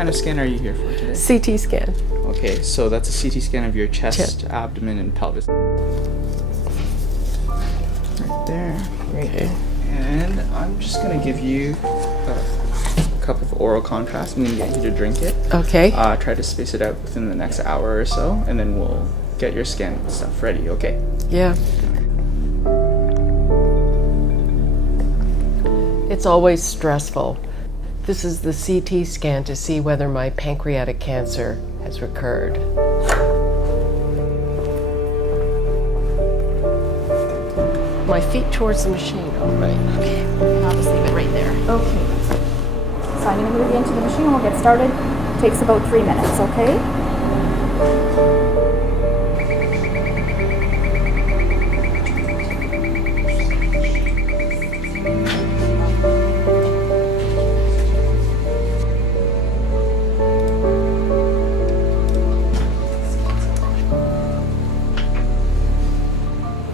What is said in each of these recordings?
kind of scan are you here for today? CT scan. Okay, so that's a CT scan of your chest, abdomen, and pelvis. Right there. Right there. And I'm just gonna give you a cup of oral contrast. I'm gonna get you to drink it. Okay. Try to space it out within the next hour or so, and then we'll get your scan stuff ready, okay? Yeah. It's always stressful. This is the CT scan to see whether my pancreatic cancer has recurred. My feet towards the machine, all right. Okay. I'll just leave it right there. Okay. So I'm going to move you into the machine and we'll get started. Takes about 3 minutes, okay?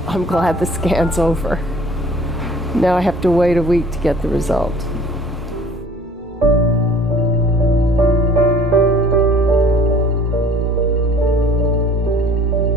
I'm glad the scan's over. Now I have to wait a week to get the result.